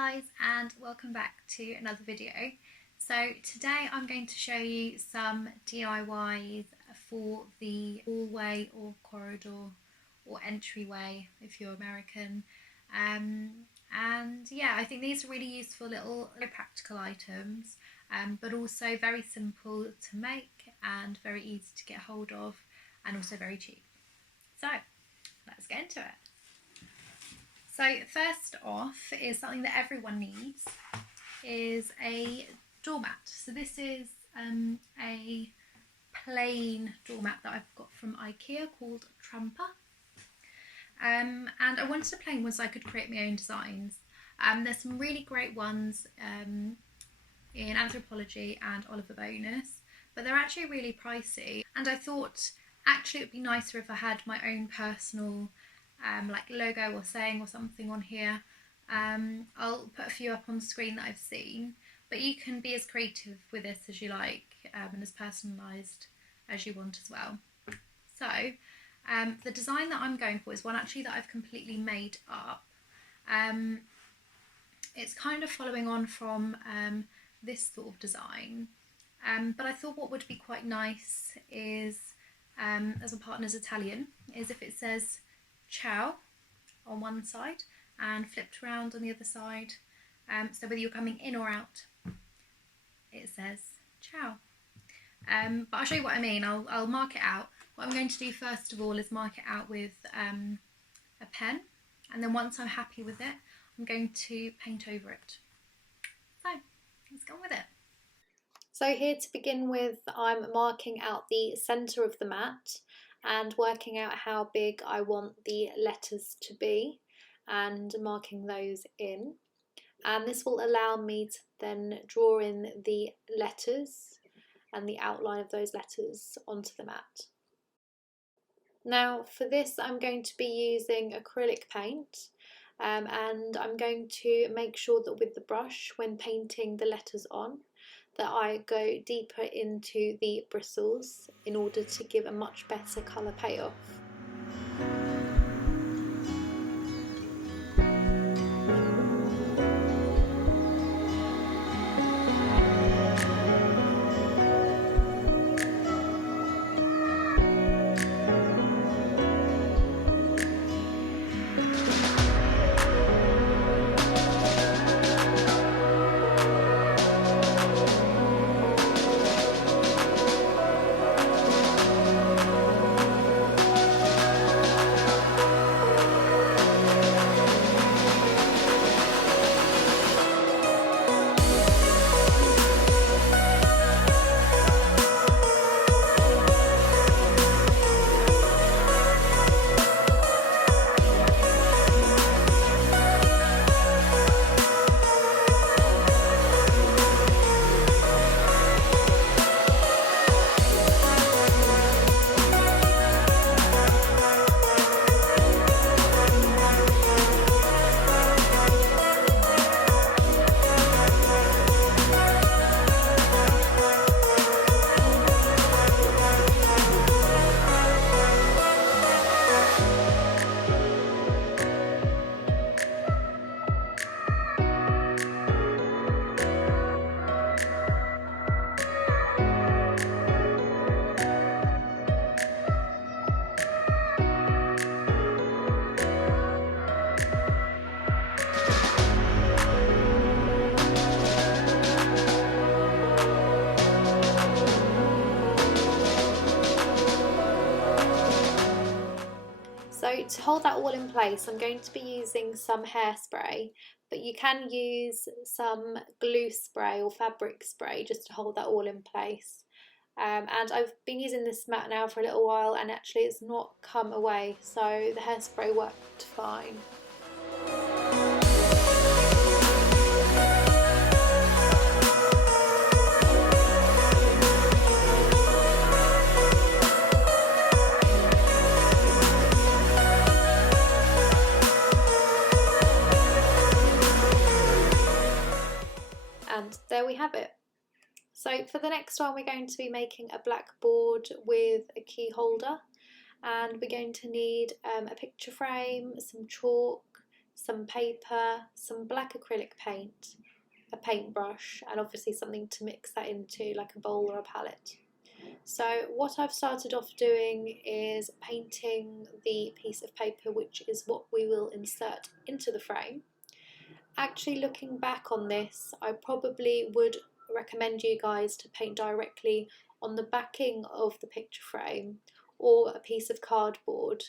guys, and welcome back to another video. So today I'm going to show you some DIYs for the hallway or corridor or entryway if you're American. And yeah, I think these are really useful little practical items, but also very simple to make and very easy to get hold of, and also very cheap. So let's get into it. So first off is something that everyone needs, is a doormat. So this is a plain doormat that I've got from Ikea called TRAMPA. And I wanted a plain one so I could create my own designs. There's some really great ones in Anthropology and Oliver Bonus, but they're actually really pricey. And I thought actually it would be nicer if I had my own personal like logo or saying or something on here. I'll put a few up on the screen that I've seen, but you can be as creative with this as you like, and as personalised as you want as well. So the design that I'm going for is one actually that I've completely made up. It's kind of following on from this sort of design, but I thought what would be quite nice is, as my partner's Italian, is if it says ciao on one side and flipped around on the other side, so whether you're coming in or out it says ciao. But I'll show you what I mean. I'll mark it out. What I'm going to do first of all is mark it out with a pen, and then once I'm happy with it I'm going to paint over it. So let's go on with it. So here to begin with, I'm marking out the centre of the mat and working out how big I want the letters to be and marking those in. And this will allow me to then draw in the letters and the outline of those letters onto the mat. Now for this I'm going to be using acrylic paint, and I'm going to make sure that with the brush, when painting the letters on, that I go deeper into the bristles in order to give a much better colour payoff. So to hold that all in place, I'm going to be using some hairspray, but you can use some glue spray or fabric spray just to hold that all in place. And I've been using this mat now for a little while, and actually it's not come away, so the hairspray worked fine. And there we have it. So for the next one we're going to be making a blackboard with a key holder, and we're going to need a picture frame, some chalk, some paper, some black acrylic paint, a paintbrush, and obviously something to mix that into, like a bowl or a palette. So what I've started off doing is painting the piece of paper, which is what we will insert into the frame. Actually, looking back on this, I probably would recommend you guys to paint directly on the backing of the picture frame or a piece of cardboard,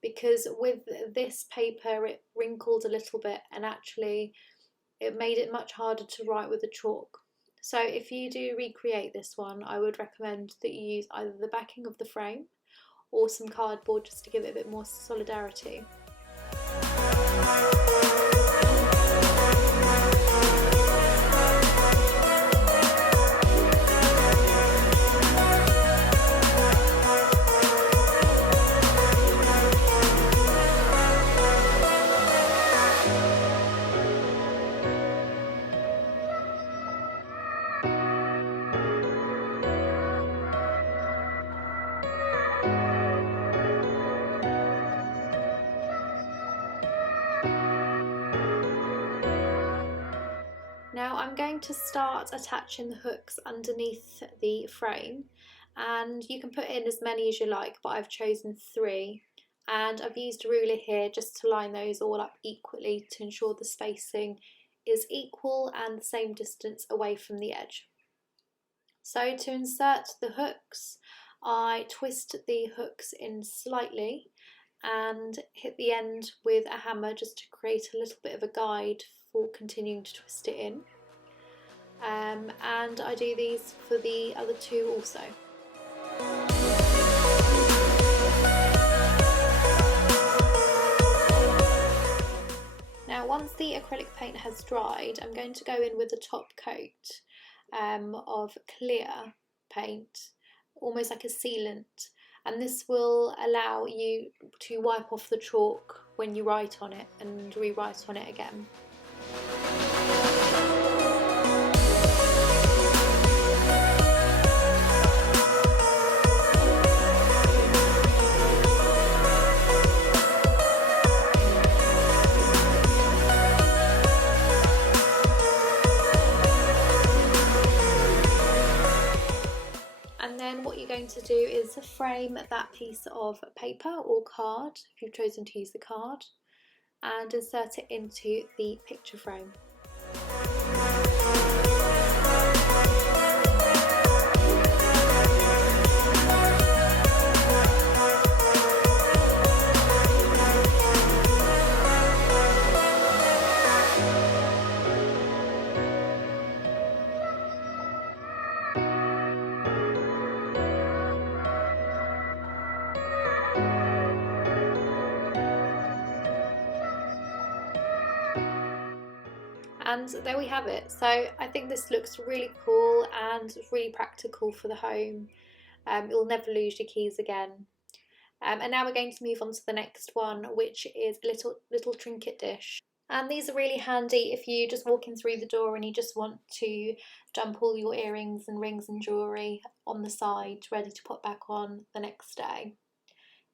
because with this paper it wrinkled a little bit and actually it made it much harder to write with the chalk. So if you do recreate this one, I would recommend that you use either the backing of the frame or some cardboard just to give it a bit more solidarity. Now I'm going to start attaching the hooks underneath the frame, and you can put in as many as you like, but I've chosen 3, and I've used a ruler here just to line those all up equally to ensure the spacing is equal and the same distance away from the edge. So to insert the hooks, I twist the hooks in slightly and hit the end with a hammer just to create a little bit of a guide for continuing to twist it in. And I do these for the other 2 also. Now once the acrylic paint has dried, I'm going to go in with a top coat of clear paint, almost like a sealant, and this will allow you to wipe off the chalk when you write on it and rewrite on it again. And then what you're going to do is frame that piece of paper or card, if you've chosen to use the card, and insert it into the picture frame. And there we have it. So I think this looks really cool and really practical for the home. You'll never lose your keys again. And now we're going to move on to the next one, which is a little trinket dish. And these are really handy if you just walk in through the door and you just want to dump all your earrings and rings and jewellery on the side, ready to put back on the next day.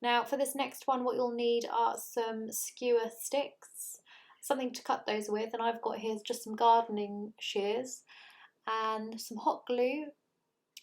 Now for this next one, what you'll need are some skewer sticks, something to cut those with, and I've got here just some gardening shears and some hot glue,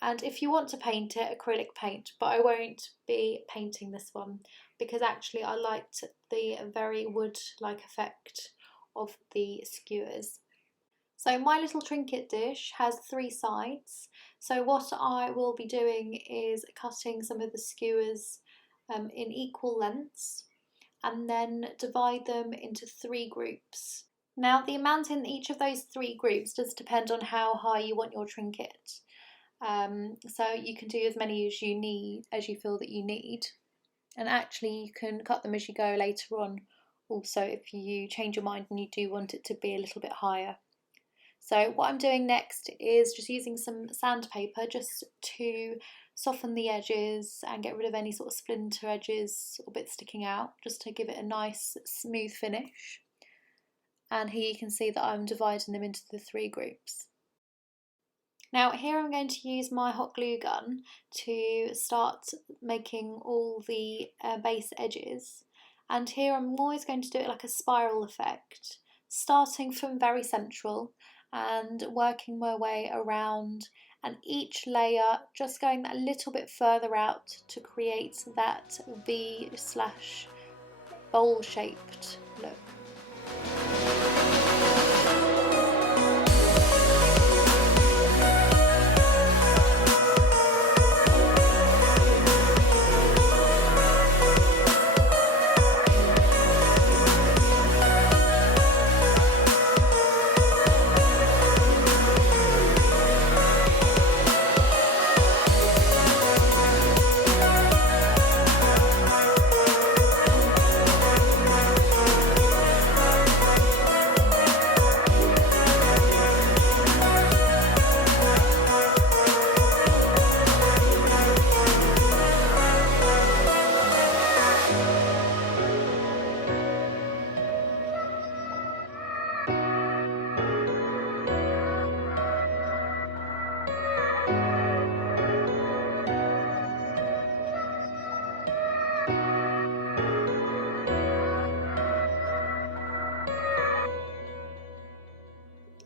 and if you want to paint it, acrylic paint, but I won't be painting this one because actually I liked the very wood-like effect of the skewers. So my little trinket dish has 3 sides, so what I will be doing is cutting some of the skewers in equal lengths and then divide them into 3 groups. Now the amount in each of those 3 groups does depend on how high you want your trinket. So you can do as many as you need, as you feel that you need. And actually you can cut them as you go later on also if you change your mind and you do want it to be a little bit higher. So what I'm doing next is just using some sandpaper just to soften the edges and get rid of any sort of splinter edges or bits sticking out, just to give it a nice smooth finish. And here you can see that I'm dividing them into the 3 groups. Now here I'm going to use my hot glue gun to start making all the base edges, And here I'm always going to do it like a spiral effect, starting from very central and working my way around, and each layer just going a little bit further out to create that V slash bowl shaped look.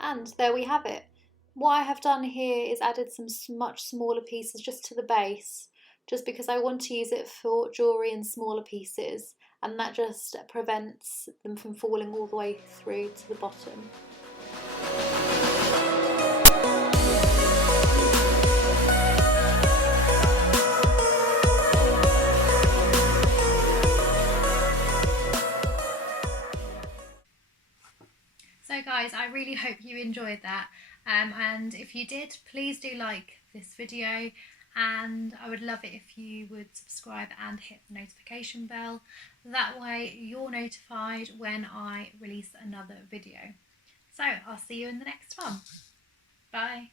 And there we have it. What I have done here is added some much smaller pieces just to the base, just because I want to use it for jewellery in smaller pieces, and that just prevents them from falling all the way through to the bottom. So guys, I really hope you enjoyed that, and if you did, please do like this video, and I would love it if you would subscribe and hit the notification bell. That way you're notified when I release another video. So I'll see you in the next one. Bye.